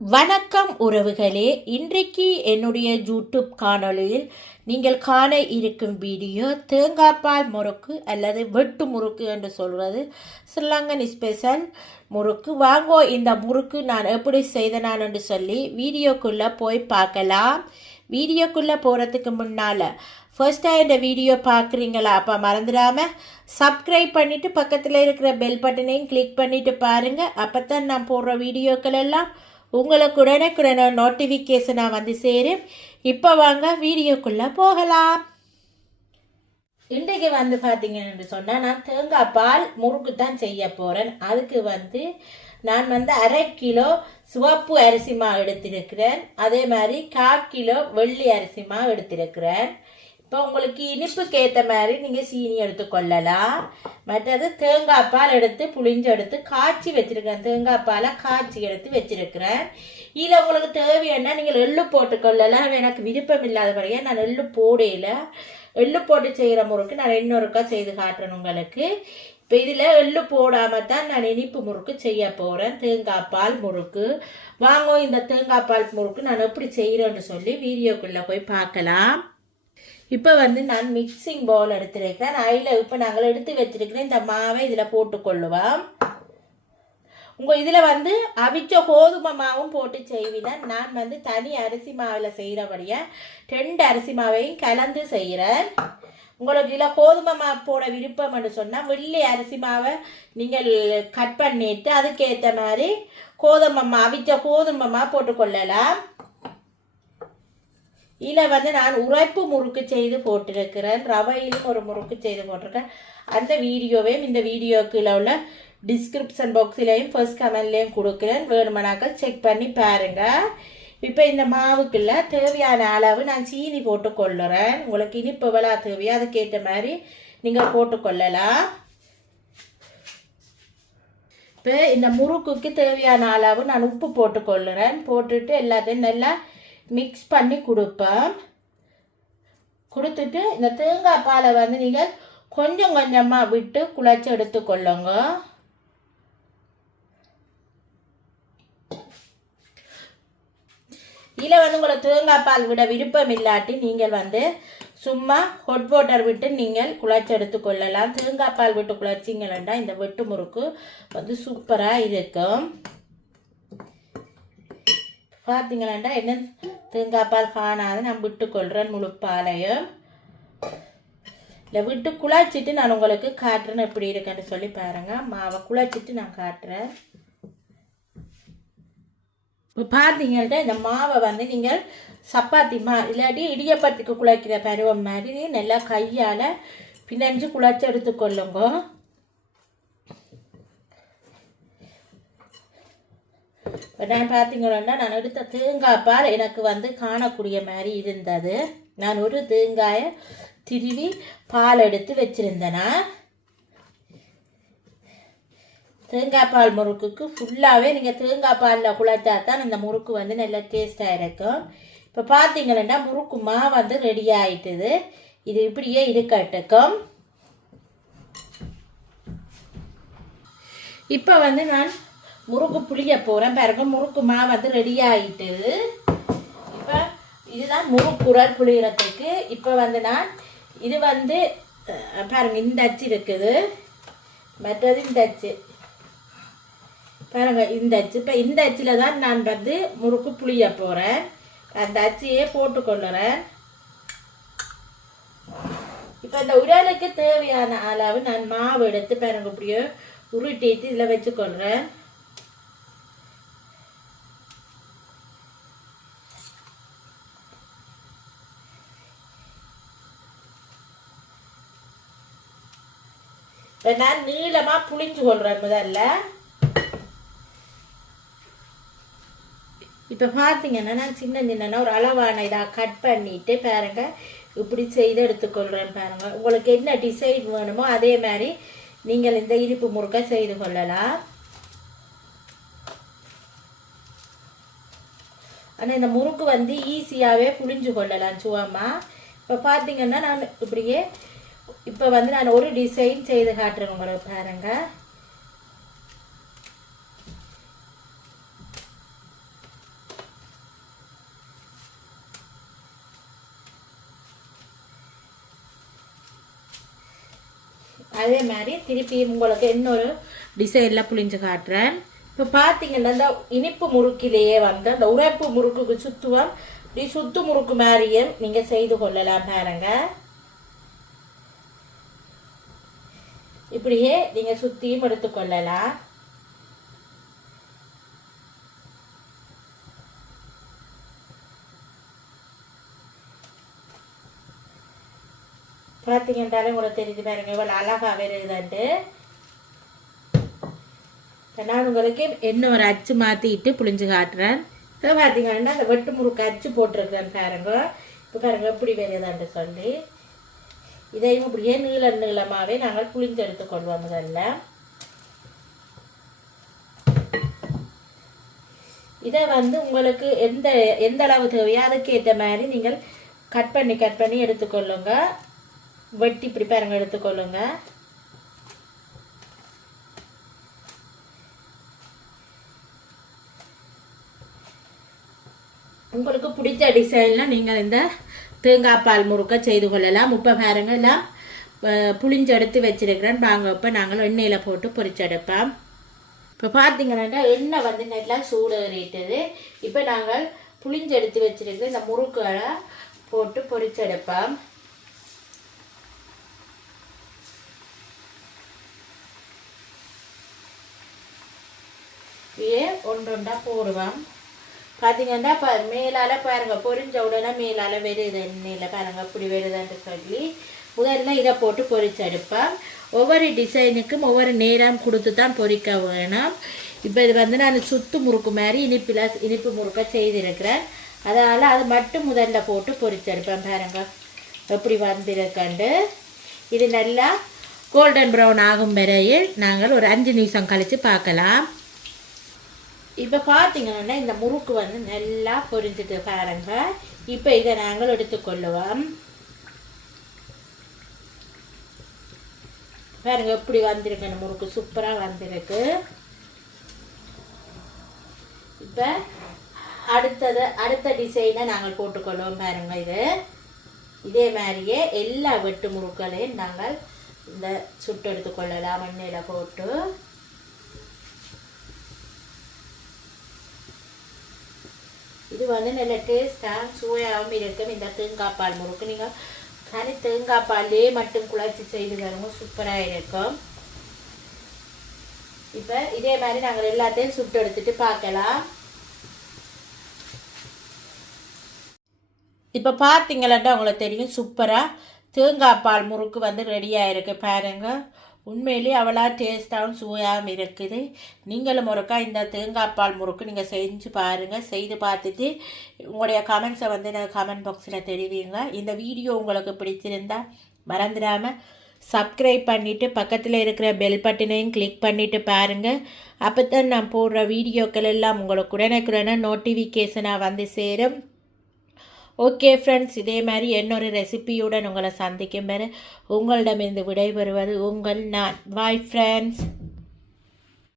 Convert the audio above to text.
வணக்கம் உறவுகளே. இன்றைக்கு என்னுடைய யூடியூப் காணொலியில் நீங்கள் காண இருக்கும் வீடியோ தேங்காய்பால் முறுக்கு அல்லது வெட்டு முறுக்கு என்று சொல்கிறது ஸ்ரீலங்கன் ஸ்பெஷல் முறுக்கு. வாங்கோ இந்த முறுக்கு நான் எப்படி செய்தனான் என்று சொல்லி வீடியோக்குள்ளே போய் பார்க்கலாம். வீடியோக்குள்ளே போகிறதுக்கு முன்னால் ஃபர்ஸ்ட்டாக இந்த வீடியோ பார்க்குறீங்களா? அப்போ மறந்துடாமல் சப்ஸ்கிரைப் பண்ணிவிட்டு பக்கத்தில் இருக்கிற பெல் பட்டனையும் கிளிக் பண்ணிவிட்டு பாருங்கள் அப்போ தான் நான் போடுற வீடியோக்கள் எல்லாம் உங்களுக்கு உடனுக்குடனே நோட்டிஃபிகேஷனாக வந்து சேரும். இப்போ வாங்க வீடியோக்குள்ளே போகலாம். இன்றைக்கு வந்து பார்த்தீங்கன்னு சொன்னால் நான் தேங்காய் பால் முறுக்கு தான் செய்ய போகிறேன் அதுக்கு வந்து நான் வந்து அரை கிலோ சிவப்பு அரிசி மாவு எடுத்திருக்கிறேன். அதே மாதிரி கால் கிலோ வெள்ளி அரிசி மாவு எடுத்திருக்கிறேன். இப்போ உங்களுக்கு இனிப்புக்கு ஏற்ற மாதிரி நீங்கள் சீனி எடுத்துக்கொள்ளலாம் மற்றது தேங்காய் பால் எடுத்து புளிஞ்சு எடுத்து காய்ச்சி வச்சுருக்கேன் தேங்காய் பாலை காய்ச்சி எடுத்து வச்சிருக்கிறேன். இதில் உங்களுக்கு தேவையானா நீங்கள் எள்ளு போட்டுக்கொள்ளலாம் எனக்கு விருப்பம் இல்லாதபடியாக நான் எள்ளு போடையில். எள்ளு போட்டு செய்கிற முறுக்கு நான் இன்னொருக்கா செய்து காட்டுறேன் உங்களுக்கு. இப்போ இதில் எள்ளு போடாமல் தான் நான் இனிப்பு முறுக்கு செய்ய போகிறேன் தேங்காய் பால் முறுக்கு. வாங்க இந்த தேங்காய் பால் முறுக்கு நான் எப்படி செய்கிறேன்னு சொல்லி வீடியோக்குள்ளே போய் பார்க்கலாம். இப்போ வந்து நான் மிக்சிங் பவுல் எடுத்துருக்கேன் அதில் இப்போ நாங்கள் எடுத்து வச்சிருக்கிறேன் இந்த மாவை இதில் போட்டுக்கொள்ளுவோம். உங்கள் இதில் வந்து அவிச்ச கோதுமை மாவும் போட்டு செய்வினா நான் வந்து தனி அரிசி மாவில் செய்கிறபடியே ரெண்டு அரிசி மாவையும் கலந்து செய்கிறேன் உங்களுக்கு இதில் கோதுமை மாவு போட விருப்பம்னு சொன்னால் வெள்ளி அரிசி மாவை நீங்கள் கட் பண்ணிட்டு அதுக்கேற்ற மாதிரி கோதுமை மா அவிச்ச கோதுமை மா போட்டுக்கொள்ளலாம். இதில் வந்து நான் உரைப்பு முறுக்கு செய்து போட்டிருக்கிறேன். ரவையிலும் ஒரு முறுக்கு செய்து போட்டிருக்கேன். அந்த வீடியோவையும் இந்த வீடியோக்குள்ள உள்ள டிஸ்கிரிப்ஷன் பாக்ஸ்லேயும் ஃபர்ஸ்ட் கமெண்ட்லேயும் கொடுக்குறேன். வேணுமனாக்கள் செக் பண்ணி பாருங்க. இப்போ இந்த மாவுக்குள்ள தேவையான அளவு நான் சீனி போட்டு கொள்ளுறேன். உங்களுக்கு இனிப்பு விழா தேவையோ அதுக்கேற்ற மாதிரி நீங்கள் போட்டுக்கொள்ளலாம் இப்போ இந்த முறுக்குக்கு தேவையான அளவு நான் உப்பு போட்டுக்கொள்ளுறேன் போட்டுட்டு எல்லாத்தையும் நல்லா மிக்ஸ் பண்ணி கொடுப்பேன். கொடுத்துட்டு இந்த தேங்காய் பாலை வந்து நீங்கள் கொஞ்சம் கொஞ்சமாக விட்டு குழச்சி எடுத்துக்கொள்ளுங்க. இதில் வந்து உங்களை தேங்காய் பால் விட விருப்பம் இல்லாட்டி நீங்கள் வந்து சும்மா ஹொட் வாட்டர் விட்டு நீங்கள் குழச்சி எடுத்துக்கொள்ளலாம். தேங்காய் பால் விட்டு குழச்சிங்களா இந்த வெட்டு முறுக்கு வந்து சூப்பராக இருக்கும். பார்த்தீங்களாண்டா என்ன? தேங்காய்ப்பால் காணாது நான் விட்டுக்கொள்கிறேன் முழு பாலையும் இல்லை விட்டு குழாச்சிட்டு நான் உங்களுக்கு காட்டுறேன் எப்படி இருக்கேன்னு சொல்லி பாருங்க. மாவை குழாச்சிட்டு நான் காட்டுறேன். இப்போ பார்த்தீங்கள்ட்ட இந்த மாவை வந்து நீங்கள் சப்பாத்தி மா இல்லாட்டி இடியப்பத்துக்கு குழைக்கிற பருவம் மாதிரி நல்லா கையால் பிணைஞ்சு குழச்சி எடுத்துக்கொள்ளுங்க. நான் பார்த்தீங்கன்னா நான் எடுத்த தேங்காய் பால் எனக்கு வந்து காணக்கூடிய மாதிரி இருந்தது. நான் ஒரு தேங்காயை திருவி பால் எடுத்து வச்சுருந்தேனா. தேங்காய் பால் முறுக்குக்கு ஃபுல்லாகவே நீங்கள் தேங்காய் பாலில் குழைச்சா தான் இந்த முறுக்கு வந்து நல்லா டேஸ்ட்டாக இருக்கும். இப்போ பார்த்தீங்கன்னா முறுக்கு மா வந்து ரெடி ஆகிட்டுது இது இப்படியே இருக்கட்டுக்கும் இப்போ வந்து நான் முறுக்கு புளிய போகிறேன் பிறகு முறுக்கு மா வந்து ரெடி ஆகிட்டு இப்போ இதுதான் முறுக்குரல் புளியறதுக்கு. இப்போ வந்து நான் இது வந்து பாருங்க இந்த அச்சு இருக்குது. மற்றது இந்த அச்சு. பாருங்க இந்த அச்சு. இப்போ இந்த அச்சில் தான் நான் வந்து முறுக்கு புளிய போகிறேன் அந்த அச்சியே போட்டுக்கொள்ளுறேன் இப்போ இந்த உரலுக்கு தேவையான அளவு நான் மாவு எடுத்து பாருங்க இப்படியோ உருட்டிட்டு இதில் வச்சுக்கொள்கிறேன் நான் நீளமாக புளிஞ்சு கொள்கிறேன் முதல்ல இப்போ பார்த்தீங்கன்னா நான் சின்ன சின்ன ஒரு அளவான இதாக கட் பண்ணிட்டு பாருங்க. இப்படி செய்து எடுத்துக்கொள்கிறேன் பாருங்க. உங்களுக்கு என்ன டிசைன் வேணுமோ அதே மாதிரி நீங்கள் இந்த இனிப்பு முறுக்கை செய்து கொள்ளலாம். ஆனால் இந்த முறுக்கு வந்து ஈஸியாகவே புளிஞ்சு கொள்ளலாம் சுவாமா இப்போ பார்த்தீங்கன்னா நான் இப்படியே இப்போ வந்து நான் ஒரு டிசைன் செய்து காட்டுறேன் உங்களுக்கு பாருங்கள் அதே மாதிரி திருப்பி உங்களுக்கு இன்னொரு டிசைனில் புளிஞ்சு காட்டுறேன். இப்போ பார்த்தீங்கன்னா இந்த இனிப்பு முறுக்கிலேயே வந்து அந்த உரைப்பு முறுக்குக்கு சுத்துவம் இப்படி சுத்து முறுக்கு மாதிரியும் நீங்கள் செய்து கொள்ளலாம் பாருங்கள் இப்படியே நீங்கள் சுற்றியும் எடுத்துக்கொள்ளலாம். பார்த்தீங்கன்றாலே உங்களுக்கு தெரிஞ்சு பாருங்க இவ்வளோ அழகாக வருதுன்ட்டு. நான் உங்களுக்கு என்ன ஒரு அச்சு மாற்றிட்டு புளிஞ்சு காட்டுறேன். இப்போ பார்த்தீங்கன்னா அந்த வெட்டு முறுக்கு அச்சு போட்டிருக்கிறேன் பாருங்க. இப்போ பாருங்க எப்படி வருதான்ட்டு சொல்லி. இதையும் இப்படியே நீள நீளமாகவே நாங்கள் புளிஞ்சு எடுத்துக்கொள்வோம் முதல்ல இதை வந்து உங்களுக்கு எந்த எந்த அளவு தேவையோ அதுக்கு ஏற்ற மாதிரி நீங்கள் கட் பண்ணி கட் பண்ணி எடுத்துக்கொள்ளுங்க வெட்டி இப்படி பாருங்க எடுத்துக்கொள்ளுங்க உங்களுக்கு பிடிச்ச டிசைனில் நீங்கள் இந்த தேங்காய் பால் முறுக்க செய்து கொள்ளலாம். இப்போ பாருங்க எல்லாம் புளிஞ்செடுத்து வச்சிருக்கிறேன். வாங்க இப்போ நாங்கள் எண்ணெயில் போட்டு பொரிச்செடுப்போம். இப்போ பார்த்தீங்கன்னா எண்ணெய் வந்து நல்லா சூடேறிட்டது. இப்போ நாங்கள் புளிஞ்செடுத்து வச்சிருக்கிற இந்த முறுக்களை போட்டு பொரிச்செடுப்போம். இதே ஒன்று ஒன்றா போடுவோம். பார்த்தீங்கன்னா இப்போ மேலால் பாருங்கள் பொரிஞ்ச உடனே மேலால் வருது எண்ணெயில் பாருங்கள் அப்படி வருதுன்னு சொல்லி முதல்ல இதை போட்டு பொரிச்செடுப்பேன் ஒவ்வொரு டிசைனுக்கும் ஒவ்வொரு நேரம் கொடுத்து தான் பொரிக்க வேணும். இப்போ இது வந்து நான் சுத்து முறுக்கு மாதிரி இனிப்பில் இனிப்பு முறுக்க செய்திருக்கிறேன். அதனால் அது மட்டும் முதல்ல போட்டு பொரிச்செடுப்பேன் பாருங்க. எப்படி வந்திருக்கண்டு இது நல்லா கோல்டன் ப்ரௌன் ஆகும் வரையில் நாங்கள் ஒரு அஞ்சு நிமிஷம் கழித்து பார்க்கலாம். இப்போ பார்த்தீங்கன்னா இந்த முறுக்கு வந்து நல்லா பொரிஞ்சிட்டு பாருங்க. இப்போ இதை நாங்கள் எடுத்துக்கொள்ளுவோம். பாருங்க எப்படி வந்திருக்கு இந்த முறுக்கு. சூப்பராக வந்திருக்கு. இப்போ அடுத்தது அடுத்த டிசைனை நாங்கள் போட்டுக்கொள்வோம் பாருங்க இது. இதே மாதிரியே எல்லா வெட்டு முறுக்களையும் நாங்கள் இந்த சுட்டு எடுத்துக்கொள்ளலாம் எண்ணெயில் போட்டு. இது வந்து நல்ல டேஸ்டாக சுவையாகவும் இருக்கும் இந்த தேங்காய் பால் முறுக்கு நீங்கள் தனி தேங்காய் பாலே மட்டும் குழச்சி செய்து தருங்க சூப்பராக இருக்கும் இப்போ இதே மாதிரி நாங்கள் எல்லாத்தையும் சுட்டு எடுத்துட்டு பார்க்கலாம் இப்போ பார்த்தீங்களாட்டா உங்களுக்கு தெரியும் சூப்பராக தேங்காய் பால் முறுக்கு வந்து ரெடியாக இருக்குது பாருங்க உண்மையிலேயே அவ்வளோ டேஸ்ட்டாகவும் சுவையாகவும் இருக்குது. நீங்களும் முறுக்கா இந்த தேங்காய் பால் முறுக்கு நீங்கள் செஞ்சு பாருங்கள் செய்து பார்த்துட்டு உங்களுடைய கமெண்ட்ஸை வந்து எனக்கு கமெண்ட் பாக்ஸில் தெரிவிங்க. இந்த வீடியோ உங்களுக்கு பிடிச்சிருந்தா மறந்துடாமல் சப்ஸ்கிரைப் பண்ணிவிட்டு பக்கத்தில் இருக்கிற பெல் பட்டனையும் கிளிக் பண்ணிவிட்டு பாருங்கள் அப்போ தான் நான் போடுற வீடியோக்கள் எல்லாம் உங்களுக்கு உடனுக்குடனே நோட்டிஃபிகேஷனாக வந்து சேரும். ஓகே ஃப்ரெண்ட்ஸ் இதே மாதிரி என்னொரு ரெசிபியுடன் உங்களை சந்திக்கும் பெற உங்களிடமிருந்து விடைபெறுவது உங்கள் நான். Bye friends